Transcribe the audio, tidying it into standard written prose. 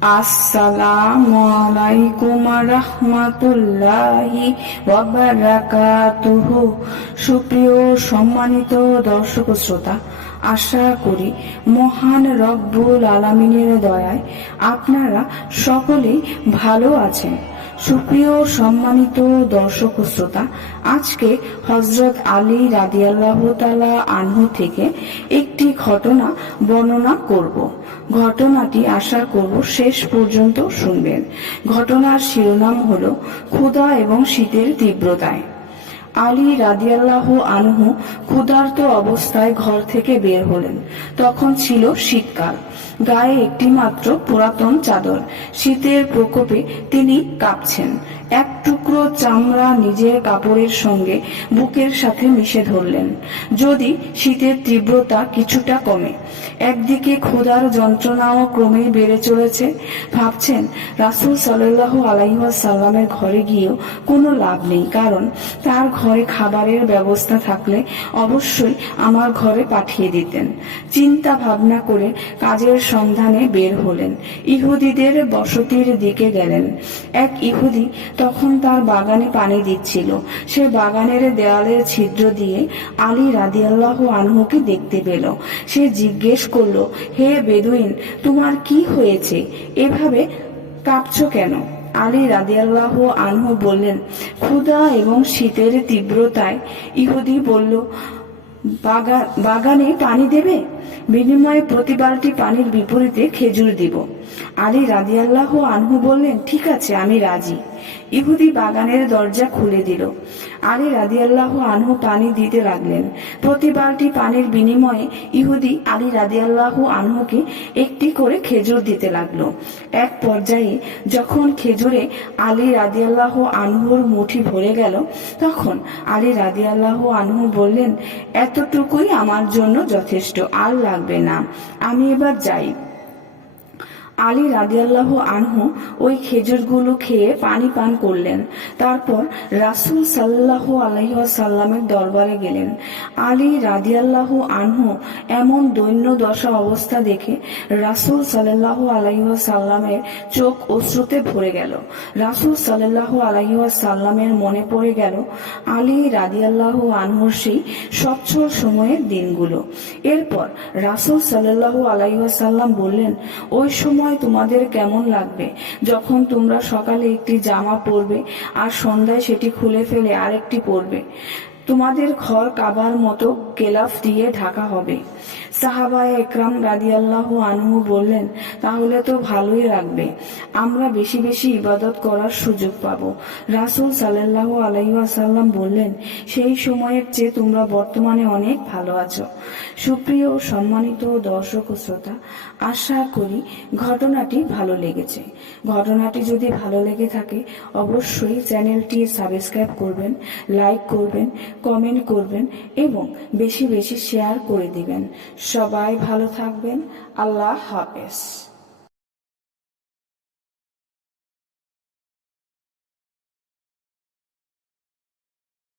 আসসালামু আলাইকুম রাহমাতুল্লাহি ওয়া বারাকাতুহু। সুপ্রিয় সম্মানিত দর্শক শ্রোতা, আশা করি মহান রব্বুল আলামিনের দয়ায় আপনারা সকলেই ভালো আছেন। সুপ্রিয় সম্মানিত দর্শক শ্রোতা, আজকে হযরত আলী রাদিয়াল্লাহু তাআলা আনহু থেকে একটি ঘটনা বর্ণনা করব। ঘটনাটি আশা করব শেষ পর্যন্ত শুনবেন। ঘটনার শিরোনাম হলো ক্ষুধা এবং শীতের তীব্রতায়। আলী রাদিয়াল্লাহু আনহু ক্ষুধার্ত অবস্থায় ঘর থেকে বের হলেন। তখন ছিল শীতকাল, গায়ে একটি মাত্র পুরাতন চাদর। শীতের প্রকোপে তিনি কাঁপছেন। এক টুকরো চামড়া নিজের কাপড়ের সঙ্গে বুকের সাথে মিশে ধরলেন, যদি শীতের তীব্রতা কিছুটা কমে। একদিকে ক্ষুধার যন্ত্রণাও ক্রমেই বেড়ে চলেছে। ভাবছেন, রাসূল সাল্লাল্লাহু আলাইহি ওয়াসাল্লামের ঘরে গিয়েও কোনো লাভ নেই, কারণ তার ঘরে খাবারের ব্যবস্থা থাকলে অবশ্যই আমার ঘরে পাঠিয়ে দিতেন। চিন্তা ভাবনা করে কাজের সন্ধানে বের হলেন। ইহুদিদের বসতির দিকে গেলেন। এক ইহুদি তখন তার বাগানে পানি দিচ্ছিল। সে বাগানের দেয়ালের ছিদ্র দিয়ে আলী রাদিয়াল্লাহু আনহুকে দেখতে পেল। সে জিজ্ঞেস করলো, হে বেদুইন, তোমার কি হয়েছে? এভাবে কাঁপছো কেন? আলী রাদিয়াল্লাহু আনহু বললেন, ক্ষুধা এবং শীতের তীব্রতায়। ইহুদি বলল, বাগানে পানি দেবে? বিনিময়ে প্রতি বালতি পানির বিপরীতে খেজুর দিব। আলী রাদিয়াল্লাহু আনহু বললেন, ঠিক আছে, আমি রাজি। ইহুদি বাগানের দরজা খুলে দিল। আলী রাদিয়াল্লাহু আনহু পানি দিতে লাগলেন। প্রতি বালতি পানির বিনিময়ে ইহুদি আলী রাদিয়াল্লাহু আনহুকে একটি করে খেজুর দিতে লাগলো। এক পর্যায়ে যখন খেজুরে আলী রাদিয়াল্লাহু আনহুর মুঠি ভরে গেল, তখন আলী রাদিয়াল্লাহু আনহু বললেন, এতটুকুই আমার জন্য যথেষ্ট, আর লাগবে না, আমি এবার যাই। আলী রাদিয়াল্লাহু আনহু ওই খেজুরগুলো খেয়ে পানি পান করলেন। তারপর রাসূল সাল্লাল্লাহু আলাইহি ওয়াসাল্লামের দরবারে গেলেন। আলী রাদিয়াল্লাহু আনহু এমন দৈন্য দশা অবস্থা দেখে রাসূল সাল্লাল্লাহু আলাইহি ওয়াসাল্লামের চোখ অশ্রুতে ভরে গেল। রাসূল সাল্লাল্লাহু আলাইহি ওয়াসাল্লামের মনে পড়ে গেল আলী রাদিয়াল্লাহু আনহুর সেই সচ্ছল সময়ের দিনগুলো। এরপর রাসূল সাল্লাল্লাহু আলাইহি ওয়াসাল্লাম বললেন, ওই সময় তোমাদের কেমন লাগবে যখন তোমরা সকালে একটি জামা পরবে আর সন্ধ্যায় সেটি খুলে ফেলে আরেকটি পরবে? তোমাদের ঘর কাবার মতো গেলাফ দিয়ে ঢাকা হবে। সাহাবায়ে একরাম রাদিয়াল্লাহু আনহু বললেন, তাহলে তো ভালোই লাগবে, আমরা বেশি বেশি ইবাদত করার সুযোগ পাবো। রাসূল সাল্লাল্লাহু আলাইহি ওয়াসাল্লাম বললেন, সেই সময়ের চেয়ে তোমরা বর্তমানে অনেক ভালো আছো। সুপ্রিয় ও সম্মানিত দর্শক ও শ্রোতা, আশা করি ঘটনাটি ভালো লেগেছে। ঘটনাটি যদি ভালো লেগে থাকে অবশ্যই চ্যানেলটি সাবস্ক্রাইব করবেন, লাইক করবেন, কমেন্ট করবেন এবং বেশি বেশি শেয়ার করে দিবেন। সবাই ভালো থাকবেন। আল্লাহ হাফেজ।